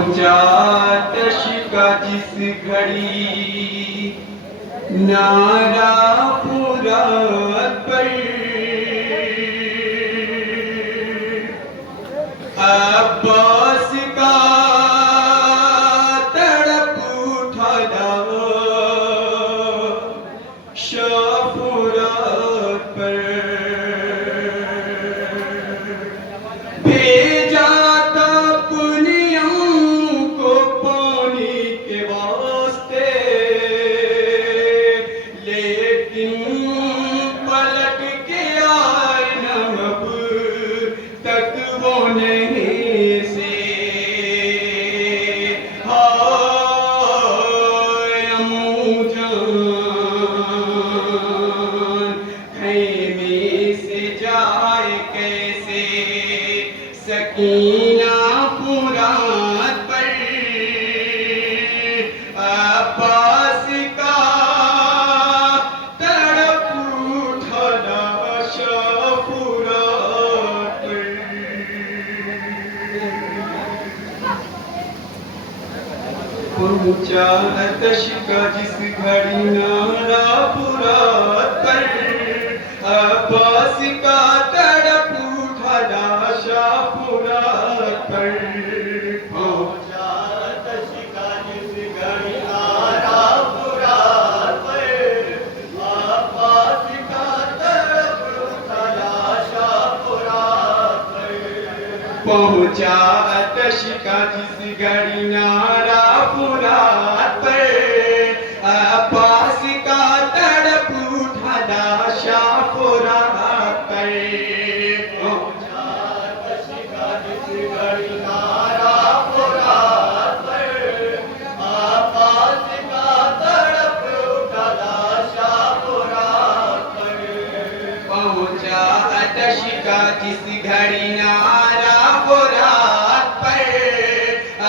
پہنچا آتش کا جس گھڑی نعرہ فرات پر عباس کا تڑپ اٹھا شاہ فرات پر بھیجا تھا اپنی امّوں کو پانی کے واسطے، لیکن پلٹ کے آئے نہ اب تک وہ نہیں سے۔ ہائے امّوں جان خیمے سے جائے کیسے، سکینہ فرات پر عباس کا تڑپ اٹھا شاہ فرات پر۔ پہنچا آتش کا جس گھڑی نعرہ فرات پر عباس کا تڑپ اٹھا شاہ فرات پر۔ پہنچا آتش کا جس گھڑی نعرہ فرات پر عباس کا تڑپ اٹھا شاہ فرات پر۔ پہنچا آتش کا جس گھڑی نعرہ فرات پر عباس کا تڑپ اٹھا شاہ فرات پر۔ پہنچا آتش کا جس گھڑی نعرہ فرات پر عباس کا تڑپ اٹھا شاہ فرات پر۔ پہنچا آتش کا جس گھڑی نعرہ فرات پر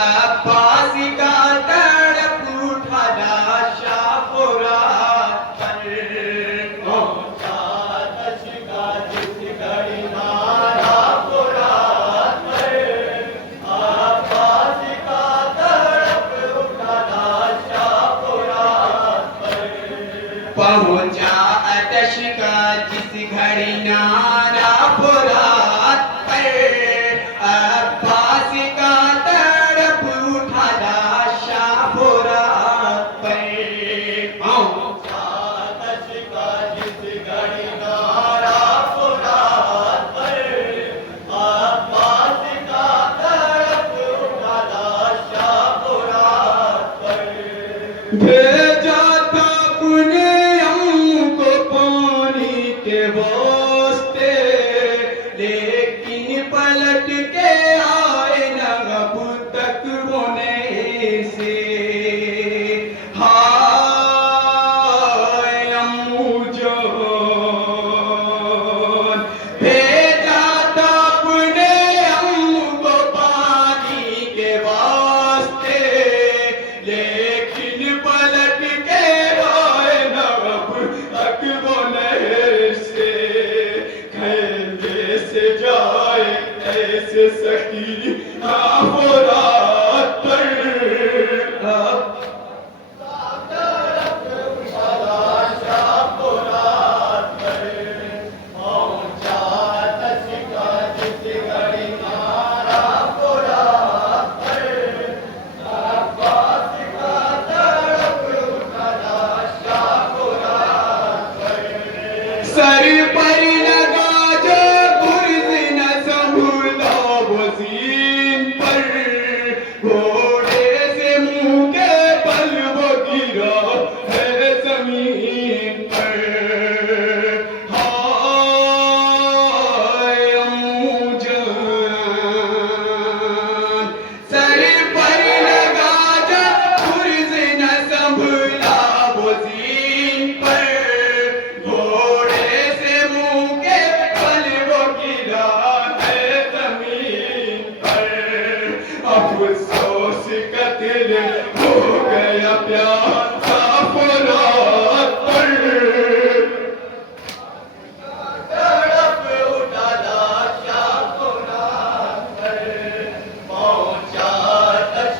عباس کا تڑپ اٹھا شاہ فرات پر۔ پہنچا آتش کا جس گھڑی نعرہ فرات پر عباس کا تڑپ اٹھا شاہ فرات پر۔ پہنچا آتش کا جس گھڑی نعرہ فرات پر عباس کا تڑپ اٹھا شاہ فرات پر۔ پہنچا آتش کا جس گھڑی نعرہ فرات پر عباس کا تڑپ اٹھا شاہ فرات پر۔ بھیجا تھا اپنے امّوں کو پانی کے واسطے، لیکن پلٹ کے آئے نہ اب تک وہ نہیں سے۔ ہائے امّوں جان بھیجا تھا اپنے امّوں کو پانی کے واسطے، لیکن پلٹ کے آئے نہ اب تک وہ نہیں سے۔ خیمے سے جائے ایسے سکینہ فرات پر سر پر لگا جو گرز نہ سنبھلا وہ زین پر، گھوڑے سے منہ کے بل وہ گرا ہے زمین پر۔ ہائے امّوں جان سر پر لگا جو گرز نہ سنبھلا وہ زین پر، گھوڑے سے منہ کے بل وہ گرا ہے زمین پر۔ افسوس کا دل ہو گیا پیاسا فرات پر۔ تڑپ اٹھا شاہ فرات پر۔ پہنچا آتش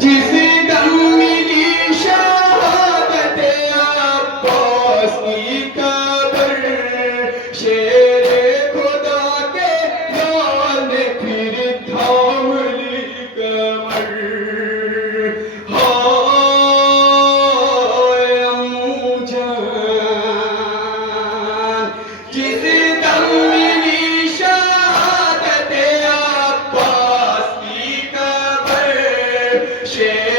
جس دم ملی شہادت عباس کی قبر، شیر خدا کے لال نے پھر تھام لی کمر۔ ہائے امو جان، جس دم ملی شہادت عباس کی قبر، شیر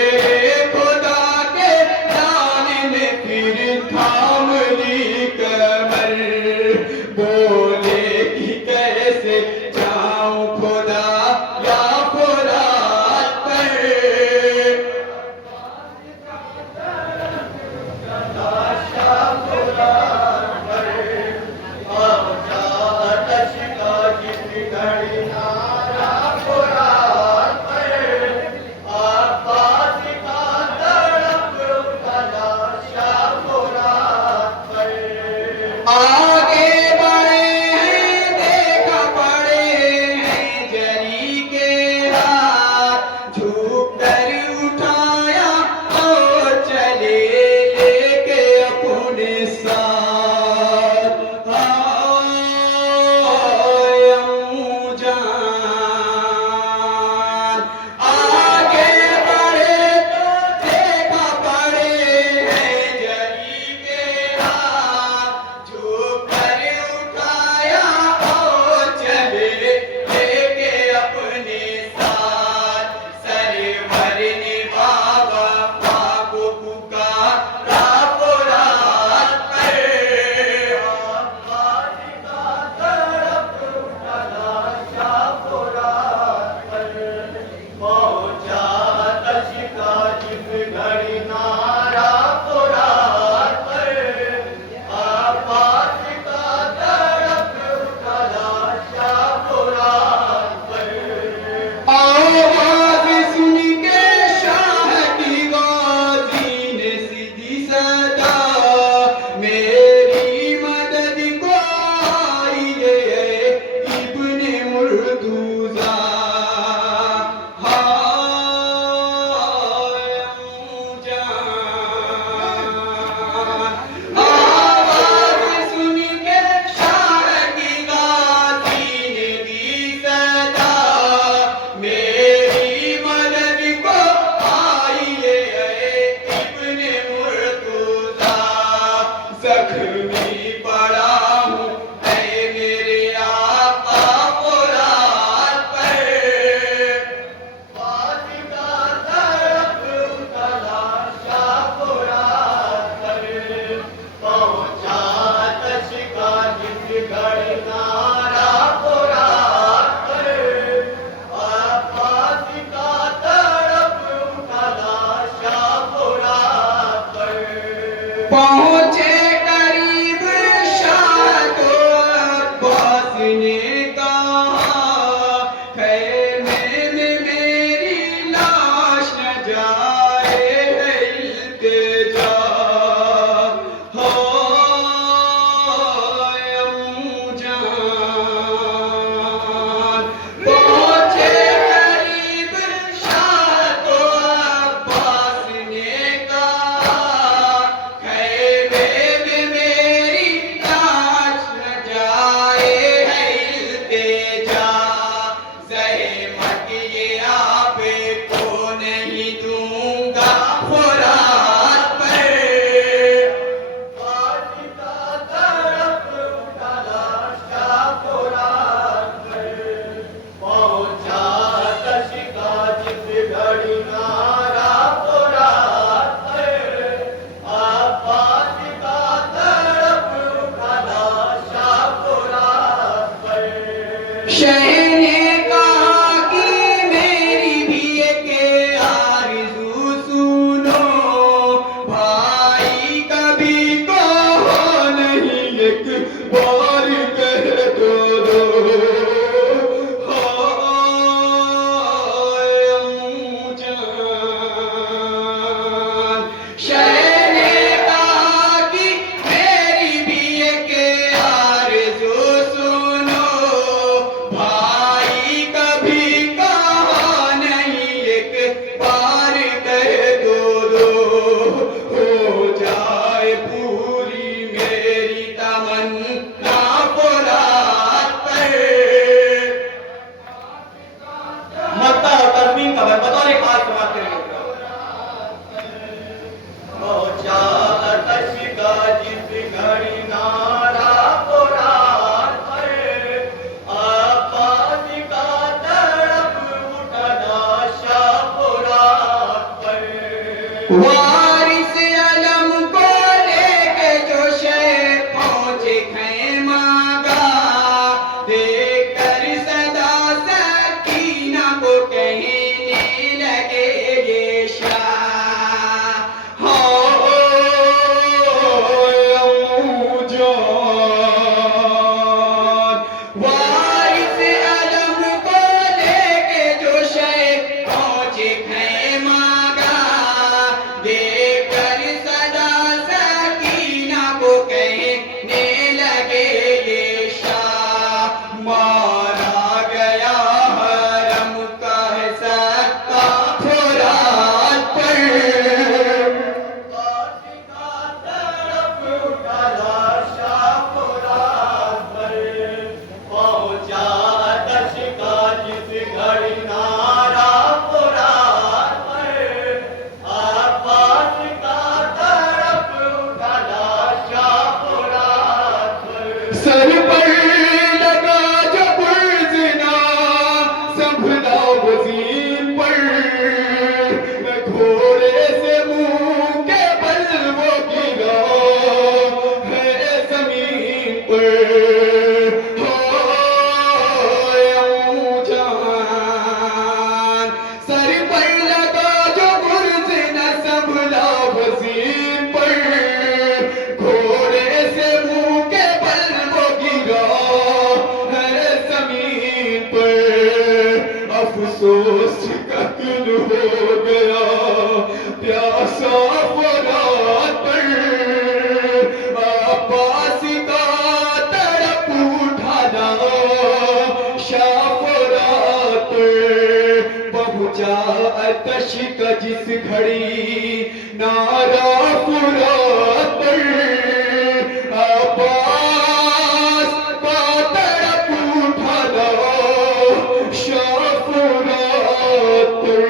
وارث علم کو لے کے جو شہ پہنچے خیمہ گاہ، دیکھ کر صدا سکینہ کو کہنے لگے یہ شاہ، ہاں امو جان۔ وارث علم کو لے کے جو شہ پہنچے خیمہ گاہ، دیکھ کر صدا سکینہ کو کہنے لگے یہ شاہ، مارا گیا حرم کا ہے سکہ فرات پر، غازی کا تڑپ اٹھا لاشا فرات پر، پہنچا آتش کا جس گھڑی نارا فرات پر، عباس کا تڑپ اٹھا لاشا فرات پر، سر پر لگا جب زنا سنبھلا وزیر پر، گھوڑے سے منہ کے بل وہ گرا ہے زمین پر، ہائے امو جان۔ سر پر لگا جو زنا سنبھلا وزیر پر، گھوڑے سے منہ کے بل وہ گرا ہے زمین پر، افسوس قتل ہو گیا پیاسا فرات پر، عباس کا تڑپ اٹھا لاشا فرات پر، پہنچا آتش کا جس گھڑی نارا فرات پر، عباس کا تڑپ اٹھا لاشا فرات پر۔